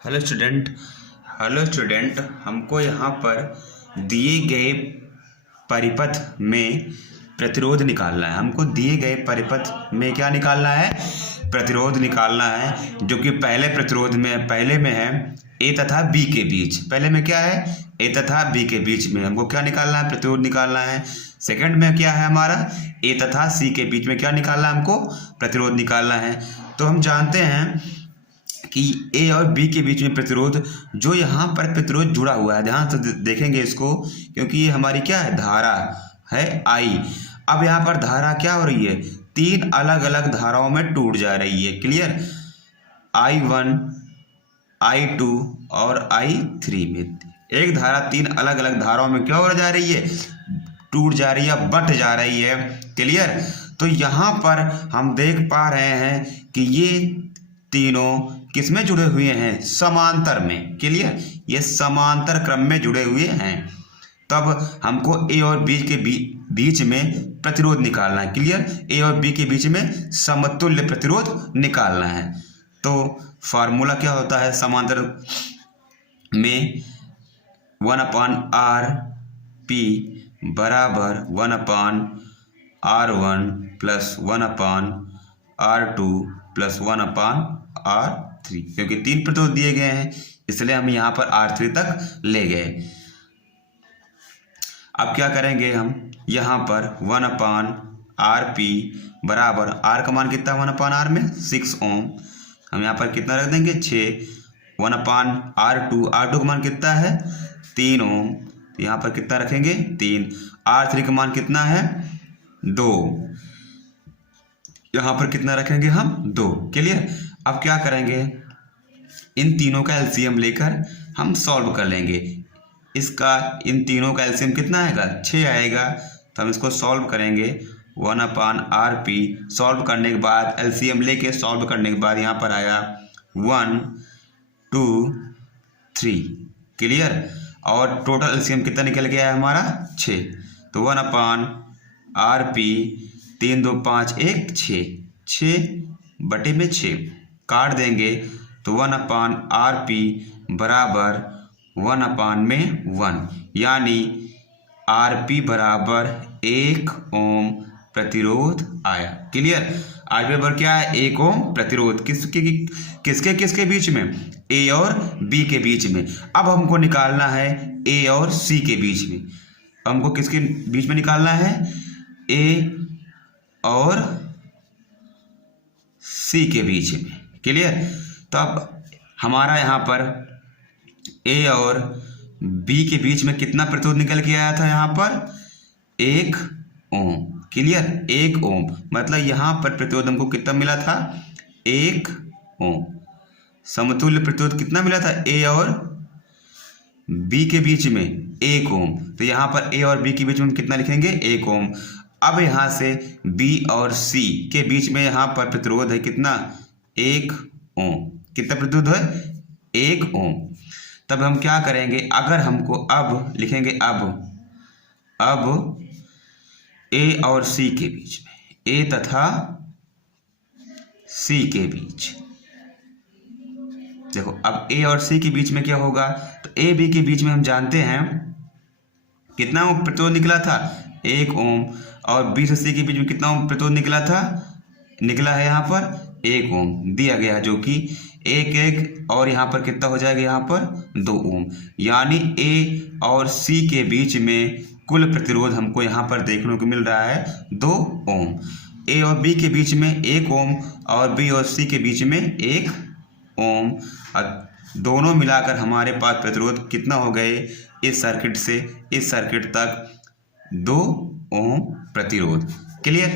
Hello student, हमको यहाँ पर दिए गए परिपथ में प्रतिरोध निकालना है। हमको दिए गए परिपथ में क्या निकालना है? प्रतिरोध निकालना है, जो कि पहले में है ए तथा बी के बीच। पहले में क्या है? ए तथा बी के बीच में हमको क्या निकालना है? प्रतिरोध निकालना है। सेकंड में क्या है हमारा? ए तथा सी के बीच में क्या निकालना है? हमको प्रतिरोध निकालना है। तो हम जानते हैं कि ए और बी के बीच में प्रतिरोध, जो यहाँ पर प्रतिरोध जुड़ा हुआ है, ध्यान से देखेंगे इसको, क्योंकि ये हमारी क्या है? धारा है आई। अब यहाँ पर धारा क्या हो रही है? तीन अलग अलग धाराओं में टूट जा रही है। क्लियर? I1, I2 और I3 में एक धारा तीन अलग अलग धाराओं में क्या हो जा रही है? टूट जा रही है, बट जा रही है। क्लियर? तो यहाँ पर हम देख पा रहे हैं कि ये तीनों किसमें जुड़े हुए हैं? समांतर में। क्लियर? ये समांतर क्रम में जुड़े हुए हैं। तब हमको ए और बी के बीच में प्रतिरोध निकालना है। क्लियर? ए और बी के बीच में समतुल्य प्रतिरोध निकालना है। तो फार्मूला क्या होता है समांतर में? 1/RP बराबर 1/R1 plus 1/R2 plus 1/R3, क्योंकि तीन प्रतिरोध दिए गए हैं इसलिए हम यहाँ पर R3 तक ले गए। अब क्या करेंगे हम? यहाँ पर 1/RP बराबर R का मान कितना? 1/R में 6 ओम। हम यहाँ पर कितना रख देंगे? 6। 1/R2 का मान कितना है? 3 ओम। तो यहाँ पर कितना रखेंगे? 3। R3 का मान कितना है? 2। यहाँ पर कितना रखेंगे हम? 2। क्लियर? अब क्या करेंगे? इन तीनों का एलसीएम लेकर हम सॉल्व कर लेंगे। इसका इन तीनों का एलसीएम कितना आएगा? 6 आएगा। तो हम इसको सॉल्व करेंगे। 1/RP सॉल्व करने के बाद एलसीएम लेके सॉल्व करने के बाद यहाँ पर आया 1 2 3। क्लियर? और टोटल एलसीएम कितना निकल गया है हमारा? 6। तो 1/RP 3 2 5 1 6 6/6 काट देंगे तो 1/RP बराबर 1/1, यानी RP बराबर 1 ओम प्रतिरोध आया। क्लियर? RP बराबर क्या है? 1 ओम प्रतिरोध। किसके बीच में? A और B के बीच में। अब हमको निकालना है A और C के बीच में। हमको किसके बीच में निकालना है? A और C के बीच में। क्लियर? तो अब हमारा यहाँ पर A और B के बीच में कितना प्रतिरोध निकल के आया था? यहाँ पर 1 ओम। क्लियर? 1 ओम मतलब यहाँ पर प्रतिरोध हमको कितना मिला था? 1 ओम। समतुल्य प्रतिरोध कितना मिला था? A और B के बीच में 1 ओम। तो यहाँ पर A और B के बीच में हम कितना लिखेंगे? 1 ओम। अब यहाँ से B और C के बीच में यहाँ पर प्रतिरोध है कितना? 1 ओम। कितना प्रतिरोध है? 1 ओम। तब हम क्या करेंगे? अगर हमको अब लिखेंगे अब A और C के बीच में, A तथा C के बीच, देखो अब A और C के बीच में क्या होगा? तो A B के बीच में हम जानते हैं कितना ओम प्रतिरोध निकला था? 1 ओम। और B से C के बीच में कितना ओम प्रतिरोध निकला है यहाँ पर? 1 ओम दिया गया है, जो कि 1 और यहाँ पर कितना हो जाएगा? यहाँ पर 2 ओम। यानी A और C के बीच में कुल प्रतिरोध हमको यहाँ पर देखने को मिल रहा है 2 ओम। A और B के बीच में 1 ओम और B और C के बीच में 1 ओम। दोनों मिलाकर हमारे पास प्रतिरोध कितना हो गए? इस सर्किट से इस सर्किट तक 2 ओम प्रतिरोध। क्लियर?